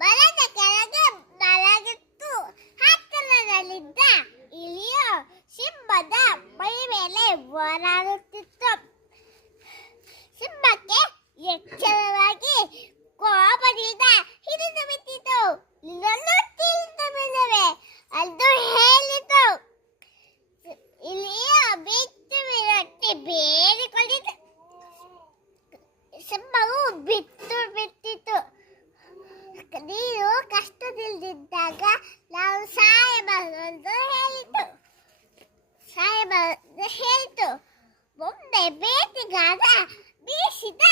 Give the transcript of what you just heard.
ಮರದ ಕೆಳಗೆ ಮಲಗಿತ್ತು. ಹತ್ತಿರದಲ್ಲಿದ್ದ ಇಲಿಯು ಸಿಂಹದ ಮೈ ಮೇಲೆ ಓಡಾಡುತ್ತಿತ್ತು. ಸಿಂಹಕ್ಕೆ ಎಚ್ಚರವಾಗಿ ಕೋಪದಿಂದ ಹಿಡಿದು ಬಿಟ್ಟಿತು. ಇದನ್ನು ತಿಳಿದು ಬಿಡುವೆ ಎಂದು ಹೇಳಿತು. ಇಲಿಯು ಬಿಟ್ಟು ಬಿಡಕ್ಕೆ ಬೇಡಿಕೊಂಡಿತು. ಸಿಂಹವು ಬಿಟ್ಟು ಬಿಟ್ಟಿತು. ನೀನು ಕಷ್ಟದಲ್ಲಿದ್ದಾಗ ನಾವು ಸಾಯಬಾರದು ಹೇಳಿತು. ಮುಂದೆ ಬೇಟೆಗಾರ ಬೀಸಿದ